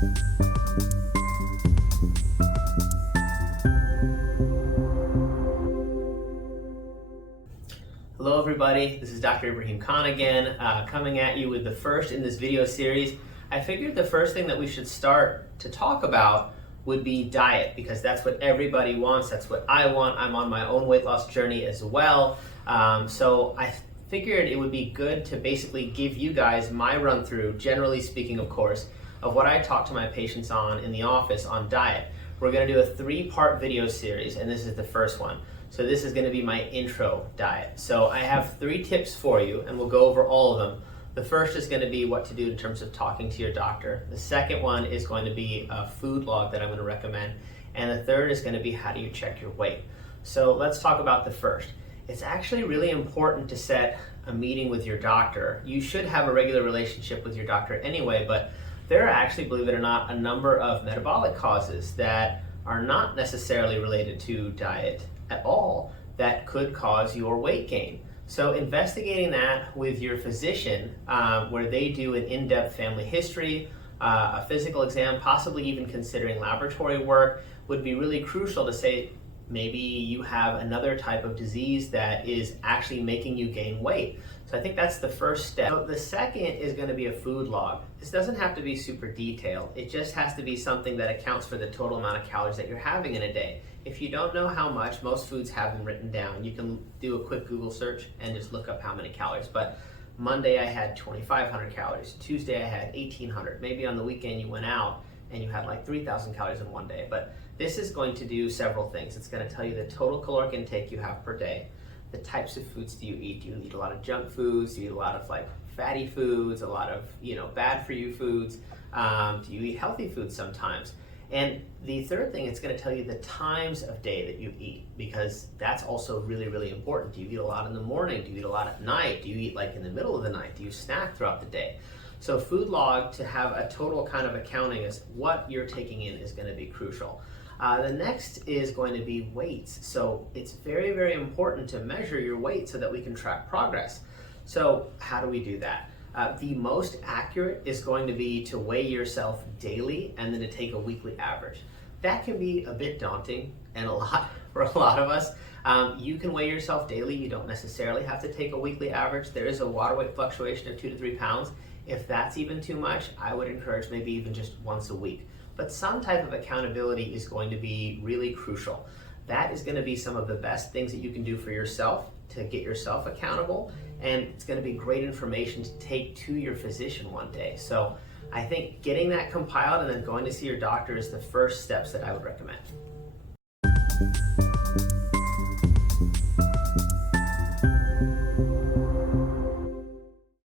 Hello everybody, this is Dr. Ibrahim Khan again, coming at you with the first in this video series. I figured the first thing that we should start to talk about would be diet, because that's what everybody wants, that's what I want. I'm on my own weight loss journey as well. So I figured it would be good to basically give you guys my run through, generally speaking of course, of what I talk to my patients on in the office on diet. We're going to do a 3-part video series, and this is the first one. So this is going to be my intro diet. So I have 3 tips for you, and we'll go over all of them. The first is going to be what to do in terms of talking to your doctor. The second one is going to be a food log that I'm going to recommend. And the third is going to be how do you check your weight. So let's talk about the first. It's actually really important to set a meeting with your doctor. You should have a regular relationship with your doctor anyway, but there are actually, believe it or not, a number of metabolic causes that are not necessarily related to diet at all that could cause your weight gain. So investigating that with your physician, where they do an in-depth family history, a physical exam, possibly even considering laboratory work, would be really crucial to say maybe you have another type of disease that is actually making you gain weight. So I think that's the first step. So the second is going to be a food log. This doesn't have to be super detailed. It just has to be something that accounts for the total amount of calories that you're having in a day. If you don't know how much, most foods have them written down. You can do a quick Google search and just look up how many calories. But Monday I had 2,500 calories. Tuesday I had 1,800. Maybe on the weekend you went out and you had like 3,000 calories in one day. But this is going to do several things. It's going to tell you the total caloric intake you have per day. The types of foods do you eat? Do you eat a lot of junk foods? Do you eat a lot of like fatty foods? A lot of bad for you foods? Do you eat healthy foods sometimes? And the third thing, it's going to tell you the times of day that you eat, because that's also really, really important. Do you eat a lot in the morning? Do you eat a lot at night? Do you eat like in the middle of the night? Do you snack throughout the day? So food log, to have a total kind of accounting as what you're taking in, is going to be crucial. The next is going to be weights. So it's very, very important to measure your weight so that we can track progress. So how do we do that? The most accurate is going to be to weigh yourself daily and then to take a weekly average. That can be a bit daunting and a lot for a lot of us. You can weigh yourself daily. You don't necessarily have to take a weekly average. There is a water weight fluctuation of 2 to 3 pounds. If that's even too much, I would encourage maybe even just once a week. But some type of accountability is going to be really crucial. That is going to be some of the best things that you can do for yourself to get yourself accountable, and it's going to be great information to take to your physician one day. So I think getting that compiled and then going to see your doctor is the first steps that I would recommend.